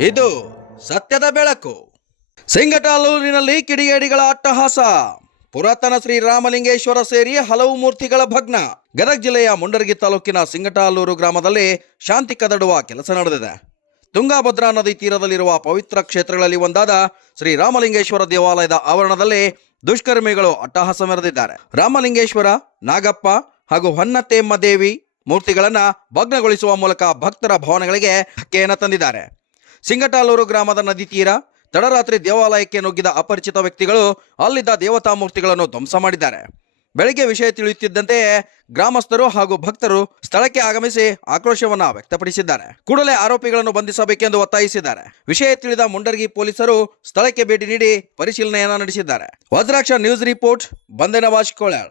ಇದು ಸತ್ಯದ ಬೆಳಕು. ಸಿಂಗಟಾಲೂರಿನಲ್ಲಿ ಕಿಡಿಗೇಡಿಗಳ ಅಟ್ಟಹಾಸ. ಪುರಾತನ ಶ್ರೀ ರಾಮಲಿಂಗೇಶ್ವರ ಸೇರಿ ಹಲವು ಮೂರ್ತಿಗಳ ಭಗ್ನ. ಗದಗ ಜಿಲ್ಲೆಯ ಮುಂಡರಗಿ ತಾಲೂಕಿನ ಸಿಂಗಟಾಲೂರು ಗ್ರಾಮದಲ್ಲಿ ಶಾಂತಿ ಕದಡುವ ಕೆಲಸ ನಡೆದಿದೆ. ತುಂಗಾಭದ್ರಾ ನದಿ ತೀರದಲ್ಲಿರುವ ಪವಿತ್ರ ಕ್ಷೇತ್ರಗಳಲ್ಲಿ ಒಂದಾದ ಶ್ರೀ ರಾಮಲಿಂಗೇಶ್ವರ ದೇವಾಲಯದ ಆವರಣದಲ್ಲಿ ದುಷ್ಕರ್ಮಿಗಳು ಅಟ್ಟಹಾಸ ಮೆರೆದಿದ್ದಾರೆ. ರಾಮಲಿಂಗೇಶ್ವರ, ನಾಗಪ್ಪ ಹಾಗೂ ಹೊನ್ನತ್ತೇಮ್ಮ ದೇವಿ ಮೂರ್ತಿಗಳನ್ನು ಭಗ್ನಗೊಳಿಸುವ ಮೂಲಕ ಭಕ್ತರ ಭವನಗಳಿಗೆ ಹಕ್ಕೆಯನ್ನು ತಂದಿದ್ದಾರೆ. ಸಿಂಗಟಾಲೂರು ಗ್ರಾಮದ ನದಿ ತೀರ ತಡರಾತ್ರಿ ದೇವಾಲಯಕ್ಕೆ ನುಗ್ಗಿದ ಅಪರಿಚಿತ ವ್ಯಕ್ತಿಗಳು ಅಲ್ಲಿದ್ದ ದೇವತಾ ಮೂರ್ತಿಗಳನ್ನು ಧ್ವಂಸ ಮಾಡಿದ್ದಾರೆ. ಬೆಳಗ್ಗೆ ವಿಷಯ ತಿಳಿಯುತ್ತಿದ್ದಂತೆಯೇ ಗ್ರಾಮಸ್ಥರು ಹಾಗೂ ಭಕ್ತರು ಸ್ಥಳಕ್ಕೆ ಆಗಮಿಸಿ ಆಕ್ರೋಶವನ್ನ ವ್ಯಕ್ತಪಡಿಸಿದ್ದಾರೆ. ಕೂಡಲೇ ಆರೋಪಿಗಳನ್ನು ಬಂಧಿಸಬೇಕೆಂದು ಒತ್ತಾಯಿಸಿದ್ದಾರೆ. ವಿಷಯ ತಿಳಿದ ಮುಂಡರ್ಗಿ ಪೊಲೀಸರು ಸ್ಥಳಕ್ಕೆ ಭೇಟಿ ನೀಡಿ ಪರಿಶೀಲನೆಯನ್ನ ನಡೆಸಿದ್ದಾರೆ. Vajraksha news report Bandenawaz ಕೋಳ್ಯಾಳ್